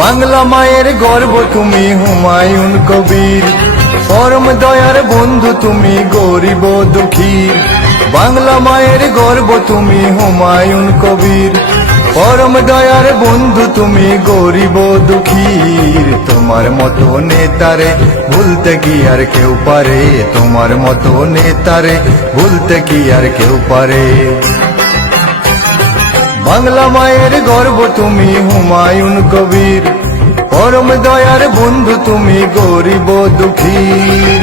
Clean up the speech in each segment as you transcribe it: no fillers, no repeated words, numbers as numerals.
বাংলা মায়ের গর্ব তুমি হুমায়ুন কবির, পরম দয়ার বন্ধু তুমি গরিব দুঃখীর। বাংলা মায়ের গর্ব তুমি হুমায়ুন কবির, পরম দয়ার বন্ধু তুমি গরিব দুঃখীর। তোমার মতো নেতারে ভুলতে কি আর কেউ পারে, তোমার মতো নেতারে ভুলতে কি আর কেউ পারে। বাংলা মায়ের গর্ব তুমি হুমায়ুন কবির, পরম দয়ার বন্ধু তুমি গরিব দুঃখীর।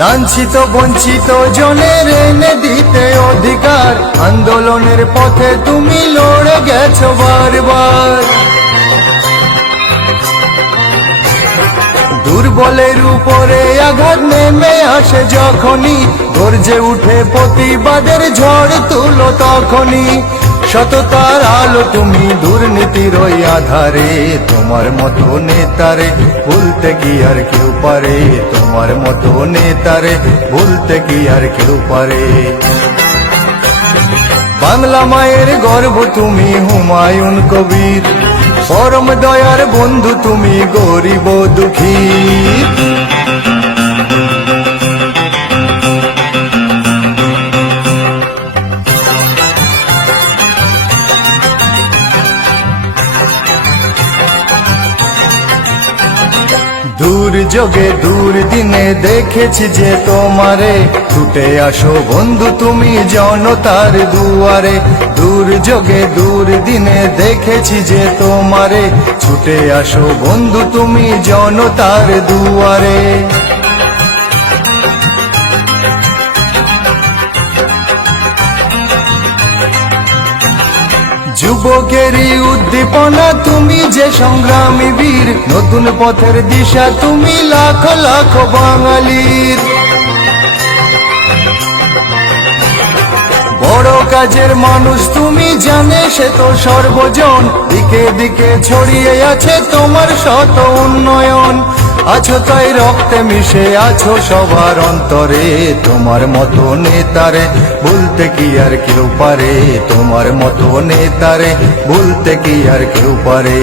লাঞ্ছিত বঞ্চিত জনের এনে দিতে অধিকার, আন্দোলনের পথে তুমি লড়ে গেছো বারবার। দুর্বলের উপরে আঘাত নেমে আসে যখনই, গর্জে উঠে প্রতিবাদের ঝড় তুলো তখনই। সততার আলো তুমি দুর্নীতির ওই আধারে, তোমার মতো নেতারে ভুলতে কি আর কেউ পারে, তোমার মতো নেতারে ভুলতে কি আর কেউ পারে। বাংলা মায়ের গর্ব তুমি হুমায়ুন কবির, পরম দয়ার বন্ধু তুমি গরিব দুঃখীর। দুর্যোগে দুর্দিনে দেখেছি যে তোমারে, ছুটে আসো বন্ধু তুমি জনতার দুয়ারে। দুর্যোগে দুর্দিনে দেখেছি যে তোমারে, ছুটে আসো বন্ধু তুমি জনতার দুয়ারে। যুবকেরই উদ্দীপনা তুমি যে সংগ্রামী বীর, নতুন পথের দিশা তুমি লাখ লাখ বাঙালির। বড় কাজের মানুষ তুমি জানে সে তো সর্বজন, দিকে দিকে ছড়িয়ে আছে তোমার শত উন্নয়ন। আছো তাই রক্তে মিশে আছো সবার অন্তরে, তোমার মতো নেতারে ভুলতে কি আর কেউ পারে, তোমার মতো নেতারে ভুলতে কি আর কেউ পারে।